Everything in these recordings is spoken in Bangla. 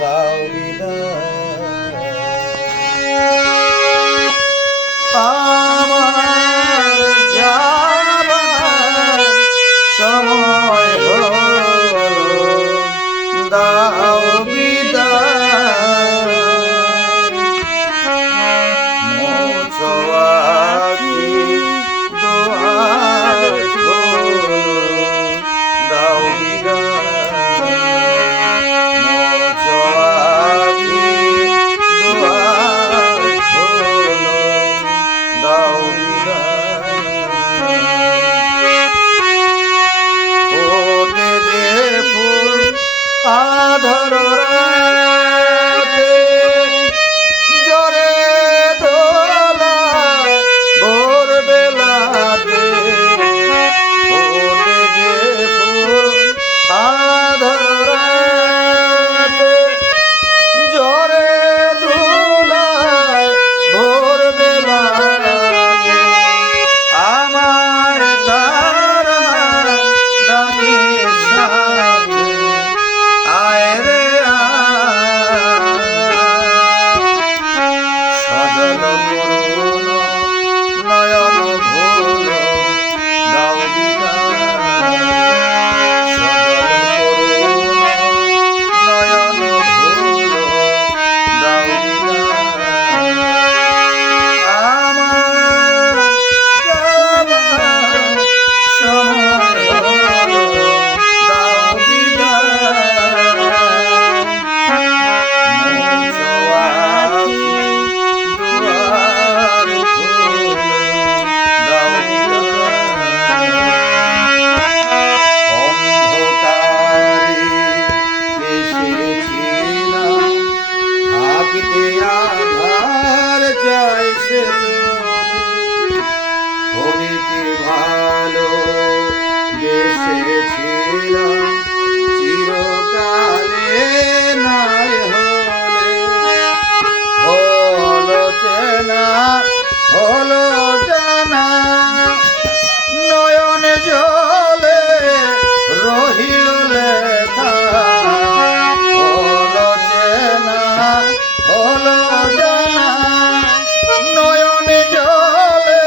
দাও বিদায়। আমার যাবার সময় হলো, দাও বিদায়। মোছো আঁখি দুয়ার খোলো, দাও বিদায়। মোছো আঁখি দুয়ার খোলো, দাও বিদায়। ওতে যে ফুল আধার রাতে জরে দোলায় ভোর বেলাতে, ওতে যে ফুল আধার রাতে জরে দোলায় ভোর বেলাতে, আমার তারা ডাকে সাথে, আয় রে আয়। সজল করুণ নয়ন ভোর, দাও বিদায়। সজল করুণ নয়ন ভোর, দাও বিদায়। আমার যাবার সময় হলো, দাও বিদায়। মোছো আঁখি দুয়ার খোলো, দাও বিদায়। অন্ধকারে এসেছিলাম, থাকিতে আধার যায় সে চলে। ক্ষণিকে ভালো বেসেছিলাম, চিরকালে নাই হলে। হলো চেনা হলো জানা, নয়ন জলে রহিল লেখা। হলো চেনা হলো জানা, নয়ন জলে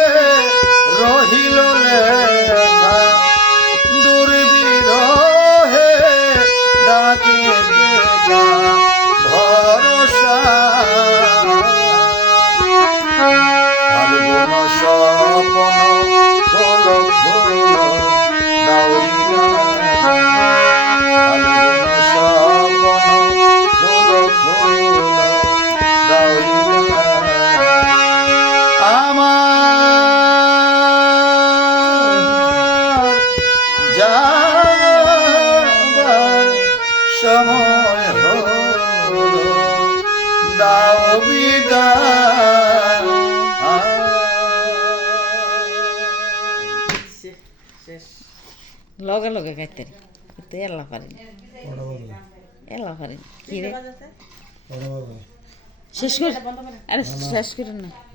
রহিল লেখা। দুর্বিরহে ডাকে দেখা ভরসা। ফাল্গুন স্বপ্ন খোলো খোলো, দাও বিদায়। ফাল্গুন স্বপ্ন খোলো খোলো, দাও বিদায়। আমার যাবার সময় হলো, দাও বিদায়। লগে লগে গাইতে এলা পারি না, এলা পারি না। কি রে শেষ করে, আরে শেষ করে না।